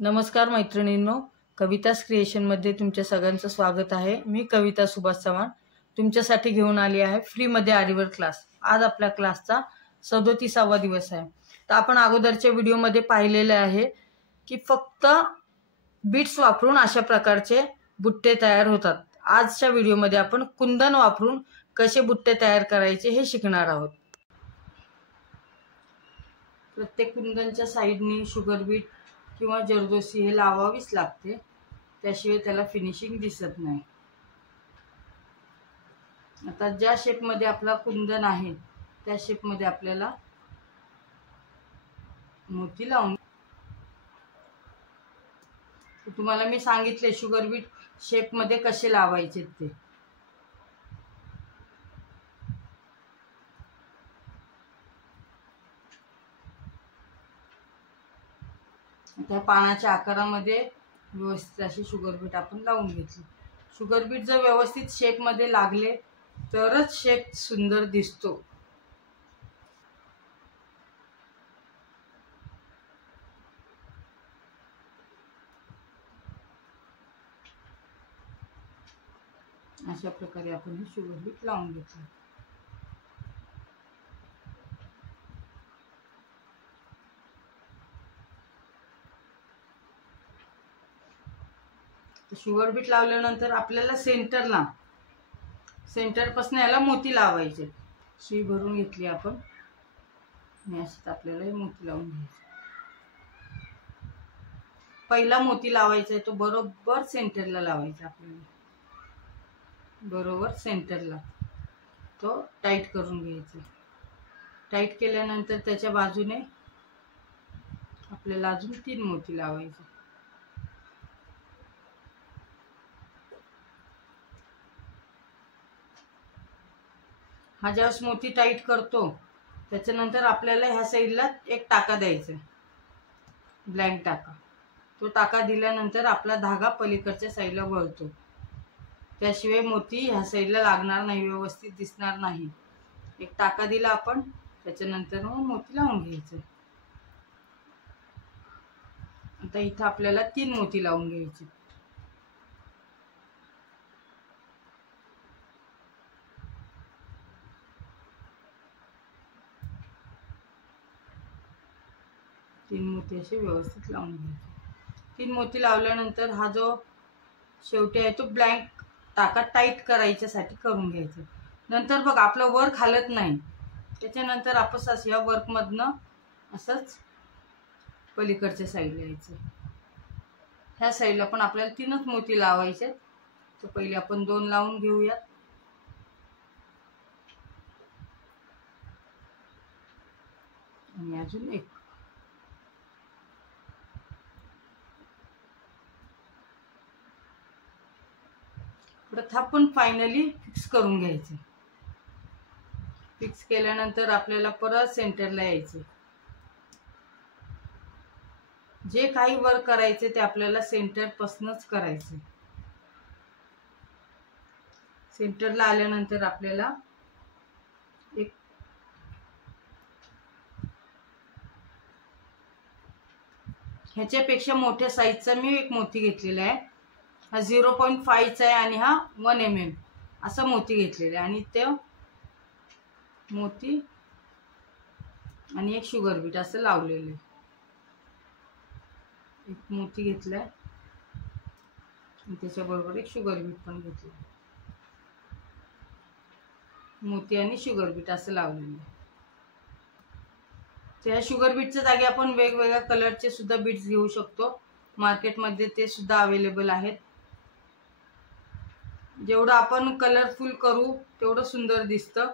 नमस्कार मैत्रिणींनो, कवितास क्रिएशनमध्ये तुमच्या सगळ्यांचं स्वागत आहे। मी कविता सुभाष चव्हाण तुमच्यासाठी घेऊन आली आहे फ्रीमध्ये आरीवर्क क्लास। आज आपल्या क्लासचा 37वा दिवस आहे। तर आपण अगोदरच्या व्हिडिओमध्ये पाहिलेले आहे की फक्त बीट्स वापरून अशा प्रकारचे बुट्टे तयार होतात। आजच्या व्हिडिओमध्ये आपण कुंदन वापरून कसे बुट्टे तयार करायचे हे शिकणार आहोत। प्रत्येक कुंदनच्या साइडनी शुगर बीट किंवा जरदोसी हे लावावीच लागते, त्याशिवाय त्याला फिनिशिंग दिसत नाही। आता ज्या शेप मध्ये आपला कुंदन आहे त्या शेप मध्ये आपल्याला मोती लावून, तुम्हाला मी सांगितले शुगर बीट शेप मध्ये कसे लावायचे ते। त्या पानाच्या आकारामध्ये व्यवस्थित अशी शुगर बीट आपण लावून घेतली। शुगर बीट जर व्यवस्थित शेप मध्ये लागले तरच शेप सुंदर दिसतो। अशा प्रकारे आपण हे शुगर बीट लावून घेतले। शुगर बीट लावल्यानंतर आपल्याला सेंटर पासून याला मोती लावायचे। सुई भरून घेतली आपण आणि असं आपल्याला हे मोती लावून घ्यायचे। पहिला मोती लावायचा आहे तो बरोबर सेंटरला लावायचा आपल्याला, बरोबर सेंटरला तो टाइट करून घ्यायचा। टाइट केल्यानंतर त्याच्या बाजूने आपल्याला अजून 3 मोती लावायचे। हा ज्यावेळेस मोती टाइट करतो त्याच्यानंतर आपल्याला ह्या साईडला एक टाका द्यायचा, ब्लँक टाका। तो टाका दिल्यानंतर आपला धागा पलीकडच्या साईडला वळतो, त्याशिवाय मोती ह्या साईडला लागणार नाही, व्यवस्थित दिसणार नाही। एक टाका दिला आपण, त्याच्यानंतर मग मोती लावून घ्यायचे। आता इथं आपल्याला 3 मोती लावून घ्यायचे। तीन मोती असे व्यवस्थित लावून घ्यायचे। 3 मोती लावल्यानंतर हा जो शेवटी आहे तो ब्लँक टाका टाइट करायच्यासाठी करून घ्यायचा। नंतर बघ आपलं वर्क हालत नाही, त्याच्यानंतर आपण असं या वर्क मधनं असंच पलीकडच्या साईडला यायचं। ह्या साईडला पण आपल्याला 3च मोती लावायचे, तर पहिले आपण 2 लावून घेऊयात। आणि अजून 1। प्रथा पण फायनली फिक्स करून घ्यायचे। फिक्स केल्यानंतर आपल्याला परत सेंटरला यायचे। जे काही वर्क करायचे ते आपल्याला सेंटर पासूनच करायचे। सेंटरला आल्यानंतर आपल्याला एक ह्याच्यापेक्षा मोठ्या साईजचा मी एक मोती घेतलेला आहे। हा 0.5 चा आहे आणि हा 1 mm असा मोती घेतलेला आहे। आणि ते मोती आणि एक शुगर बीट असं लावलेलं आहे। एक मोती घेतलाय आणि त्याच्याबरोबर एक शुगर बीट पण घेतलं, मोती आणि शुगर बीट असं लावलेलं आहे। त्या शुगर बीटच्या जागी आपण वेगवेगळ्या कलरचे सुद्धा बीट्स घेऊ शकतो, मार्केटमध्ये ते सुद्धा अवेलेबल आहेत। जेवढं आपण कलरफुल करू तेवढं सुंदर दिसतं,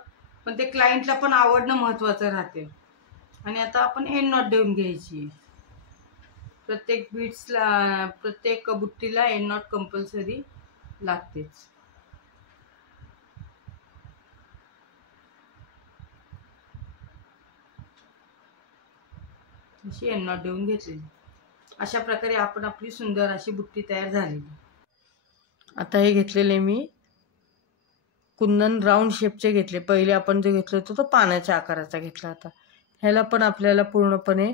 पण ते क्लायंटला पण आवडणं महत्त्वाचं राहते। आणि आता आपण एंड नॉट देऊन घ्यायची। प्रत्येक बीट्सला, प्रत्येक बुट्टीला एंड नॉट कंपल्सरी लागतेच। अशी एंड नॉट देऊन घेतली। अशा प्रकारे आपण आपली सुंदर अशी बुट्टी तयार झालेली। आता हे घेतलेले मी कुंदन राऊंड शेपचे घेतले। पहिले आपण जे घेतलं होतं तो पानाच्या आकाराचा घेतला होता। ह्याला पण आपल्याला पूर्णपणे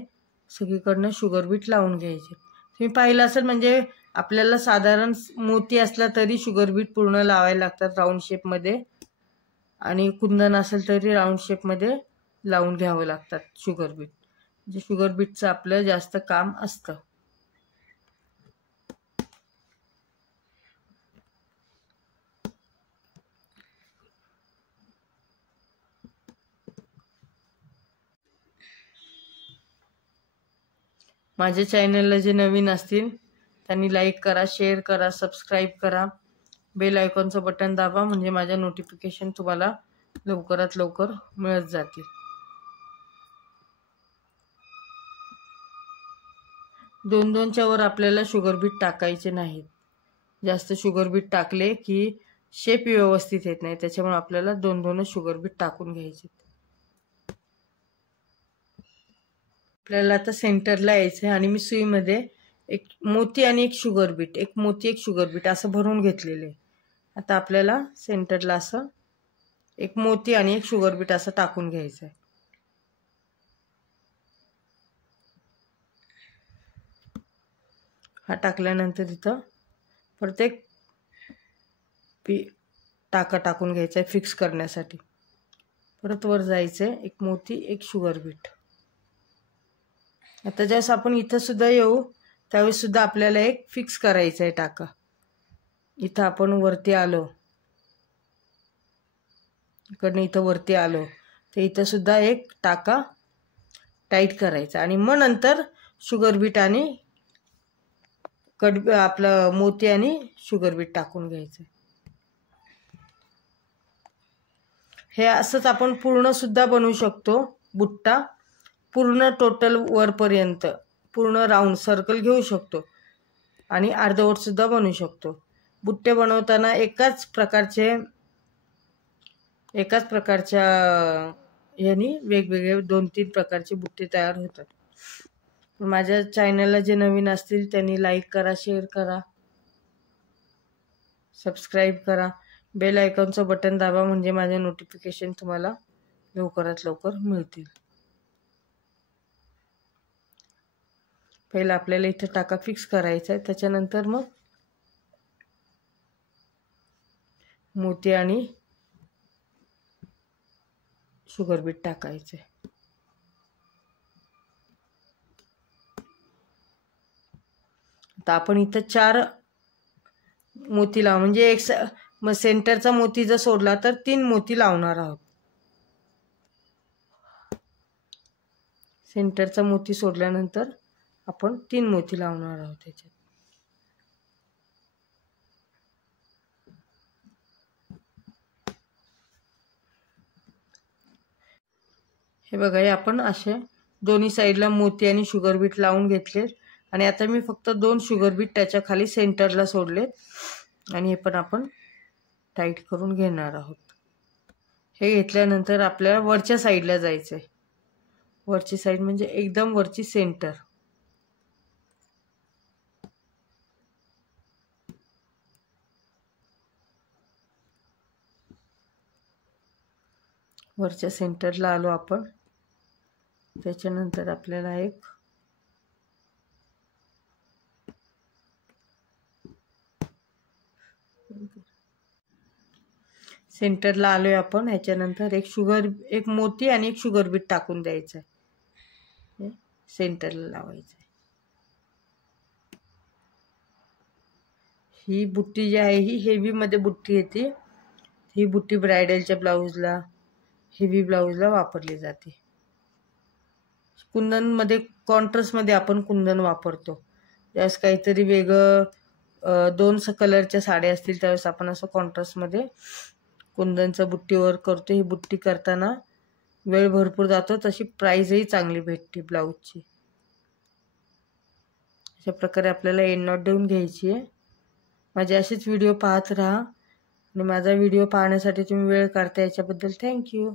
सगळीकडनं शुगर बीट लावून घ्यायचे। तुम्ही पाहिलं असेल, म्हणजे आपल्याला साधारण मोती असला तरी शुगर बीट पूर्ण लावायला लागतात राऊंड शेपमध्ये, आणि कुंदन असेल तरी राऊंड शेपमध्ये लावून घ्यावं लागतात शुगर बीट. म्हणजे शुगर बीटचं आपलं जास्त काम असतं. माझ्या चॅनलला जे नवीन असतील त्यांनी लाईक करा, शेअर करा, सबस्क्राईब करा, बेल आयकॉनचं बटन दाबा, म्हणजे माझ्या नोटिफिकेशन तुम्हाला लवकरात लवकर मिळत जातील. 2-2च्या वर आपल्याला शुगर बीट टाकायचे नाहीत. जास्त शुगर बीट टाकले की शेप व्यवस्थित येत नाही, त्याच्यामुळे आपल्याला 2-2च शुगर बीट टाकून घ्यायचे. आपल्याला आता सेंटरला यायचं आहे, आणि मी सुईमध्ये एक मोती आणि एक शुगर बीट, एक मोती एक शुगर बीट असं भरून घेतलेले आहे. आता आपल्याला सेंटरला असं एक मोती आणि एक शुगर बीट असं टाकून घ्यायचं आहे. हा टाकल्यानंतर इथं प्रत्येक टाका टाकून घ्यायचा आहे फिक्स करण्यासाठी. परत वर जायचं आहे, एक मोती एक शुगर बीट. आता ज्यावेळेस आपण इथं सुद्धा येऊ त्यावेळेस सुद्धा आपल्याला एक फिक्स करायचं आहे टाका. इथं आपण वरती आलो, इकडनं इथं वरती आलो तर इथं सुद्धा एक टाका टाईट करायचा, आणि मग नंतर शुगर बीट आणि आपलं मोती आणि शुगर बीट टाकून घ्यायचं. हे असंच आपण पूर्ण सुद्धा बनवू शकतो. बुट्टा पूर्ण टोटल वरपर्यंत पूर्ण राऊंड सर्कल घेऊ शकतो, आणि अर्धवट सुद्धा बनवू शकतो. बुट्टे बनवताना एकाच प्रकारच्या यांनी वेगवेगळे 2-3 प्रकारचे बुट्टे तयार होतात. माझ्या चॅनलला जे नवीन असतील त्यांनी लाईक करा, शेअर करा, सबस्क्राईब करा, बेल आयकॉनचं बटन दाबा, म्हणजे माझे नोटिफिकेशन तुम्हाला लवकरात लवकर मिळतील. पहिला आपल्याला इथं टाका फिक्स करायचा आहे, त्याच्यानंतर मग मोती आणि शुगर बीट टाकायचे. आता आपण इथं 4 मोती लावू, म्हणजे मग सेंटरचा मोती जर सोडला तर 3 मोती लावणार आहोत. सेंटरचा मोती सोडल्यानंतर आपण 3 मोती लावणार आहोत त्याच्यात. हे बघा, हे आपण असे दोन्ही साईडला मोती आणि शुगर बीट लावून घेतले, आणि आता मी फक्त 2 शुगर बीट त्याच्या खाली सेंटरला सोडले, आणि हे पण आपण टाईट करून घेणार आहोत. हे घेतल्यानंतर आपल्याला वरच्या साईडला जायचं आहे. वरची साईड म्हणजे एकदम वरची सेंटर. वरच्या सेंटरला आलो आपण. त्याच्यानंतर आपल्याला एक सेंटरला आलोय आपण. ह्याच्यानंतर एक मोती आणि एक शुगर बीट टाकून द्यायचं आहे, सेंटरला लावायचं आहे. ही बुट्टी जी आहे ही हेवीमध्ये बुट्टी येते. ही बुट्टी ब्रायडलच्या ब्लाऊजला, हेवी ब्लाऊजला वापरली जाते. कुंदनमध्ये कॉन्ट्रास्टमध्ये आपण कुंदन वापरतो. त्यावेळेस काहीतरी वेगळं 2 कलरच्या साड्या असतील त्यावेळेस आपण असं कॉन्ट्रास्टमध्ये कुंदनचं बुट्टीवर करतो. ही बुट्टी करताना वेळ भरपूर जातो, तशी प्राईजही चांगली भेटते ब्लाऊजची. अशा प्रकारे आपल्याला एंड नॉट देऊन घ्यायची आहे. माझे असेच व्हिडिओ पाहत राहा, आणि माझा व्हिडिओ पाहण्यासाठी तुम्ही वेळ काढता याच्याबद्दल थँक्यू.